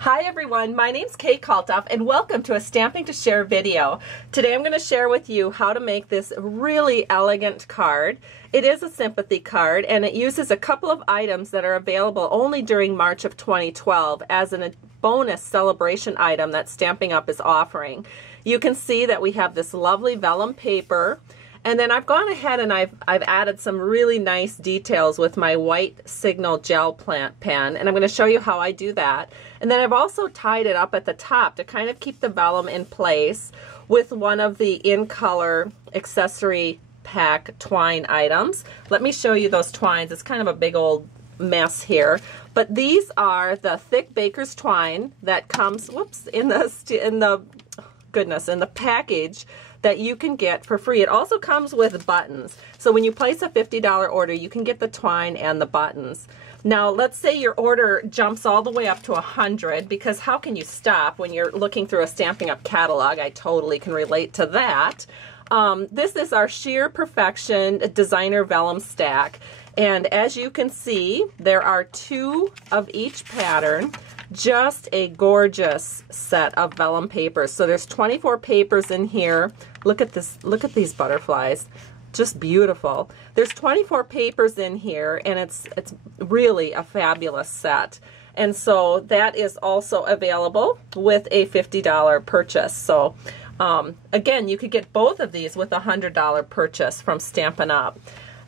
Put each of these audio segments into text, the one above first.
Hi everyone, my name's Kate Kalthoff and welcome to a Stamping to Share video. Today I'm going to share with you how to make this really elegant card. It is a sympathy card and it uses a couple of items that are available only during March of 2012 as a bonus celebration item that Stampin' Up! Is offering. You can see that we have this lovely vellum paper. And then I've gone ahead and I've added some really nice details with my white signal gel pen, and I'm going to show you how I do that. And then I've also tied it up at the top to kind of keep the vellum in place with one of the in color accessory pack twine items. Let me show you those twines. It's kind of a big old mess here, but these are the thick baker's twine that comes in the package that you can get for free. It also comes with buttons. So when you place a $50 order, you can get the twine and the buttons. Now, let's say your order jumps all the way up to 100, because how can you stop when you're looking through a Stampin' Up! Catalog? I totally can relate to that. This is our Sheer Perfection Designer Vellum Stack. And as you can see, there are 2 of each pattern. Just a gorgeous set of vellum papers. So there's 24 papers in here. Look at this, look at these butterflies. Just beautiful. There's 24 papers in here and it's really a fabulous set. And so that is also available with a $50 purchase. So again, you could get both of these with a $100 purchase from Stampin' Up!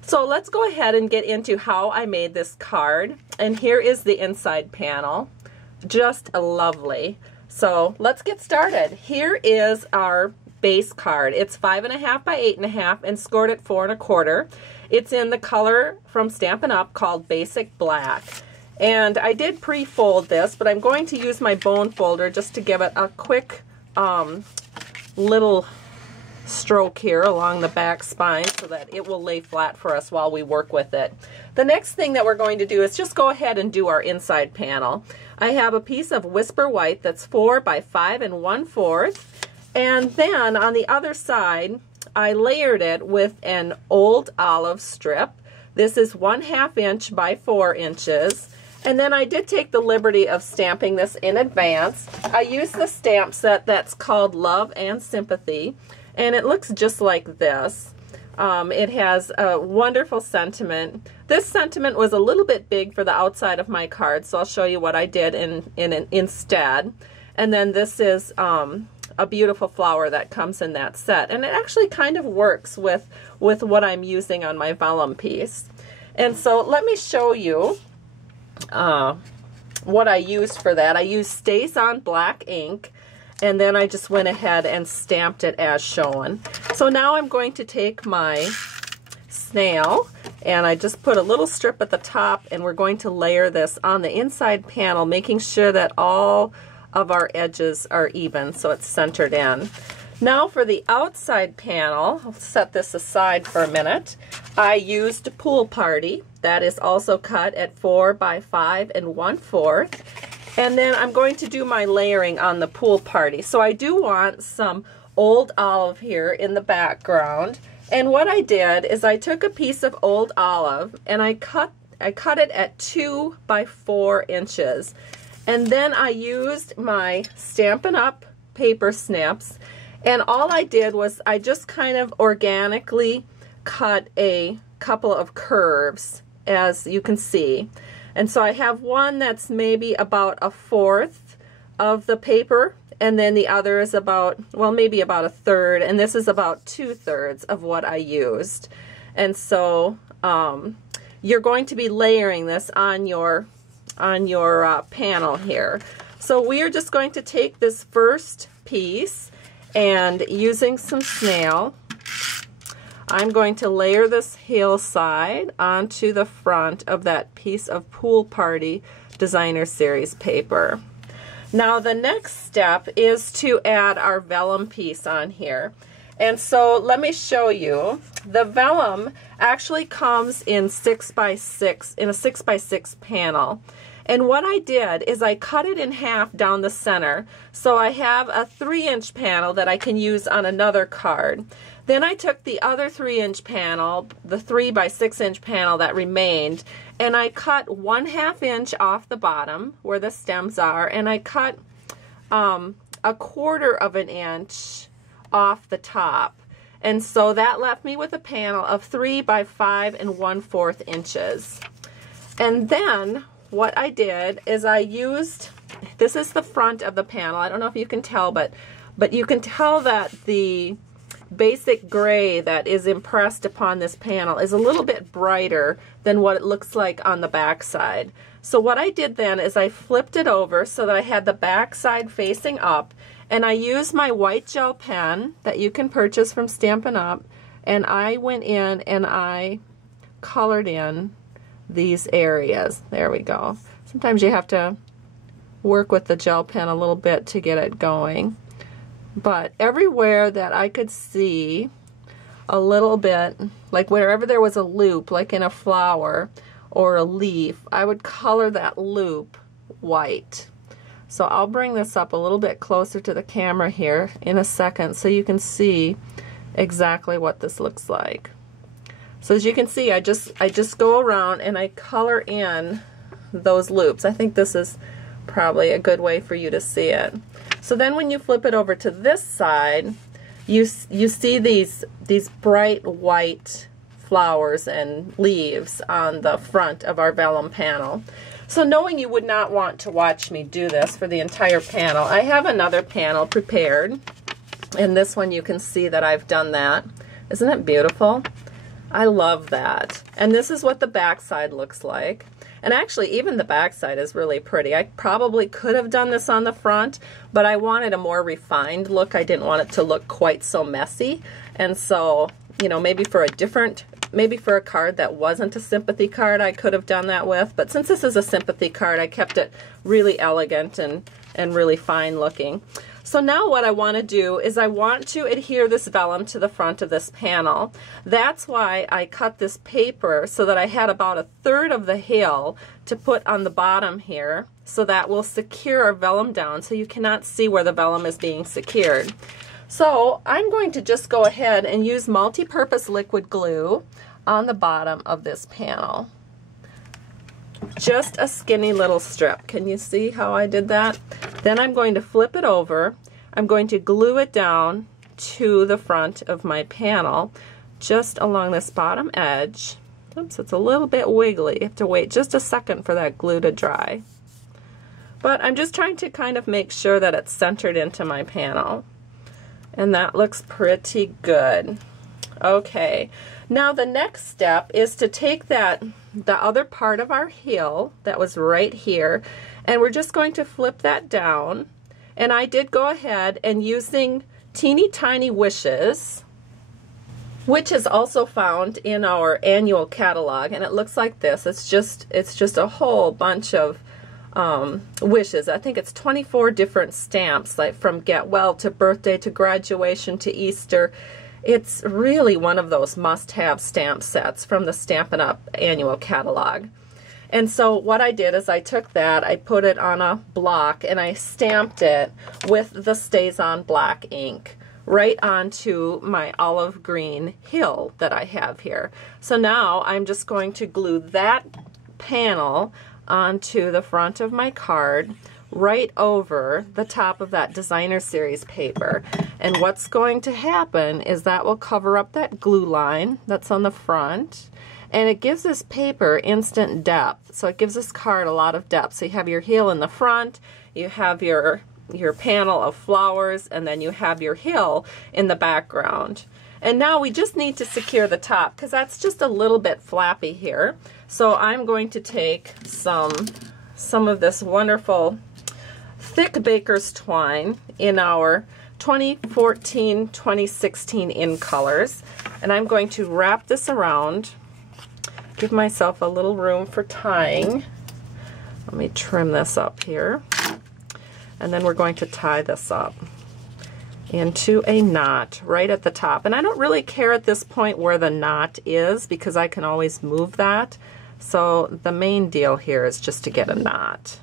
So let's go ahead and get into how I made this card. And here is the inside panel. Just lovely. So let's get started. Here is our base card. It's 5.5 by 8.5 and scored at 4 1/4. It's in the color from Stampin' Up! Called Basic Black. And I did pre-fold this, but I'm going to use my bone folder just to give it a quick little stroke here along the back spine so that it will lay flat for us while we work with it. The next thing that we're going to do is just go ahead and do our inside panel. I have a piece of Whisper White that's 4 by 5 1/4, and then on the other side I layered it with an old olive strip. This is 1/2 inch by 4 inches. And then I did take the liberty of stamping this in advance. I used the stamp set that's called Love and Sympathy, and it looks just like this. It has a wonderful sentiment. This sentiment was a little bit big for the outside of my card, so I'll show you what I did instead. And then this is a beautiful flower that comes in that set, and it actually kind of works with what I'm using on my vellum piece. And so let me show you what I used for that. I used Stays On black ink, and then I just went ahead and stamped it as shown. So now I'm going to take my snail and I just put a little strip at the top, and we're going to layer this on the inside panel, making sure that all of our edges are even so it's centered in. Now for the outside panel, I'll set this aside for a minute. I used Pool Party. That is also cut at 4 by 5 1/4. And then I'm going to do my layering on the Pool Party. So I do want some old olive here in the background. And what I did is I took a piece of old olive and I cut it at 2 by 4 inches. And then I used my Stampin' Up! Paper snips, and all I did was I just kind of organically cut a couple of curves, as you can see. And so I have one that's maybe about 1/4 of the paper, and then the other is about, well, maybe about 1/3, and this is about 2/3 of what I used. And so you're going to be layering this on your panel here. So we are just going to take this first piece, and using some snail, I'm going to layer this hillside onto the front of that piece of Pool Party Designer Series paper. Now the next step is to add our vellum piece on here. And so let me show you. The vellum actually comes in 6 by 6, in a 6 by 6 panel. And what I did is I cut it in half down the center. So I have a 3-inch panel that I can use on another card. Then I took the other 3-inch panel, the 3 by 6-inch panel that remained, and I cut 1/2 inch off the bottom where the stems are, and I cut 1/4 of an inch off the top. And so that left me with a panel of 3 by 5 1/4 inches. And then what I did is I used, this is the front of the panel. I don't know if you can tell, but you can tell that the basic gray that is impressed upon this panel is a little bit brighter than what it looks like on the back side. So what I did then is I flipped it over so that I had the back side facing up, and I used my white gel pen that you can purchase from Stampin' Up, and I went in and I colored in these areas. There we go. Sometimes you have to work with the gel pen a little bit to get it going. But everywhere that I could see a little bit, like wherever there was a loop, like in a flower or a leaf, I would color that loop white. So I'll bring this up a little bit closer to the camera here in a second so you can see exactly what this looks like. So as you can see, I just go around and I color in those loops. I think this is probably a good way for you to see it. So then when you flip it over to this side, you see these bright white flowers and leaves on the front of our vellum panel. So knowing you would not want to watch me do this for the entire panel, I have another panel prepared. And this one you can see that I've done that. Isn't it beautiful? I love that. And this is what the back side looks like. And actually, even the back side is really pretty. I probably could have done this on the front, but I wanted a more refined look. I didn't want it to look quite so messy. And so, you know, maybe for a card that wasn't a Sympathy card, I could have done that with. But since this is a Sympathy card, I kept it really elegant and really fine looking. So now what I want to do is I want to adhere this vellum to the front of this panel. That's why I cut this paper so that I had about 1/3 of the heel to put on the bottom here, so that will secure our vellum down so you cannot see where the vellum is being secured. So I'm going to just go ahead and use multi-purpose liquid glue on the bottom of this panel. Just a skinny little strip. Can you see how I did that? Then I'm going to flip it over. I'm going to glue it down to the front of my panel, just along this bottom edge. Oops, it's a little bit wiggly. You have to wait just a second for that glue to dry. But I'm just trying to kind of make sure that it's centered into my panel. And that looks pretty good. Okay, now the next step is to take the other part of our heel that was right here, and we're just going to flip that down. And I did go ahead and using teeny tiny wishes, which is also found in our annual catalog, and it looks like this. It's just a whole bunch of wishes. I think it's 24 different stamps, like from get well to birthday to graduation to Easter. It's really one of those must-have stamp sets from the Stampin' Up! Annual catalog. And so what I did is I took that, I put it on a block, and I stamped it with the Stays On Black ink right onto my olive green hill that I have here. So now I'm just going to glue that panel onto the front of my card, right over the top of that designer series paper. And what's going to happen is that will cover up that glue line that's on the front, and it gives this paper instant depth. So it gives this card a lot of depth. So you have your heel in the front, you have your panel of flowers, and then you have your hill in the background. And now we just need to secure the top because that's just a little bit flappy here. So I'm going to take some of this wonderful thick baker's twine in our 2014-2016 in colors, and I'm going to wrap this around, give myself a little room for tying. Let me trim this up here, and then we're going to tie this up into a knot right at the top. And I don't really care at this point where the knot is because I can always move that. So the main deal here is just to get a knot.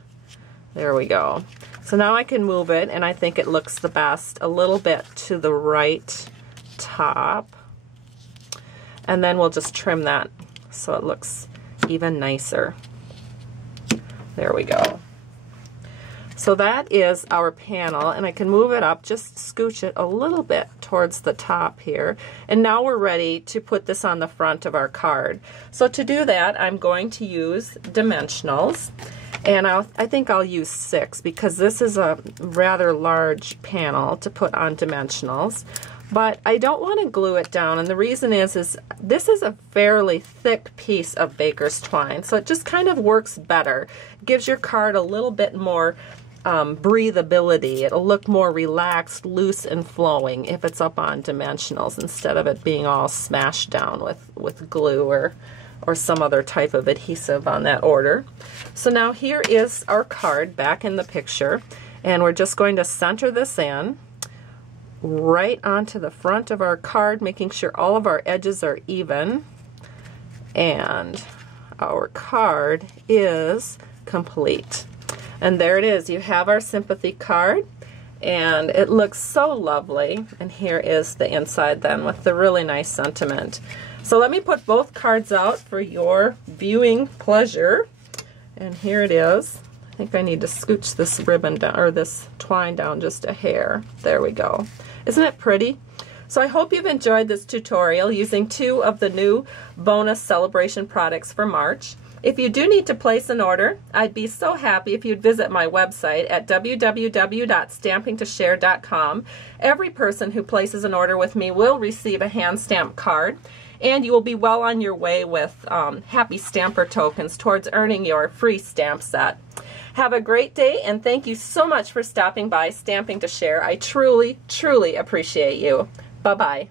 There we go. So now I can move it, and I think it looks the best a little bit to the right top. And then we'll just trim that so it looks even nicer. There we go. So that is our panel, and I can move it up, just scooch it a little bit towards the top here. And now we're ready to put this on the front of our card. So to do that, I'm going to use dimensionals, and I think I'll use 6 because this is a rather large panel to put on dimensionals. But I don't want to glue it down, and the reason is this is a fairly thick piece of baker's twine, so it just kind of works better. It gives your card a little bit more breathability. It'll look more relaxed, loose, and flowing if it's up on dimensionals instead of it being all smashed down with glue or some other type of adhesive on that order. So now here is our card back in the picture, and we're just going to center this in right onto the front of our card, making sure all of our edges are even, and our card is complete. And there it is. You have our sympathy card, and it looks so lovely. And here is the inside then with the really nice sentiment. So let me put both cards out for your viewing pleasure. And here it is. I think I need to scooch this ribbon down, or this twine down just a hair. There we go. Isn't it pretty? So I hope you've enjoyed this tutorial using 2 of the new Bonus Celebration products for March. If you do need to place an order, I'd be so happy if you'd visit my website at www.stampingtoshare.com. Every person who places an order with me will receive a hand-stamped card, and you will be well on your way with happy stamper tokens towards earning your free stamp set. Have a great day, and thank you so much for stopping by Stamping to Share. I truly, truly appreciate you. Bye-bye.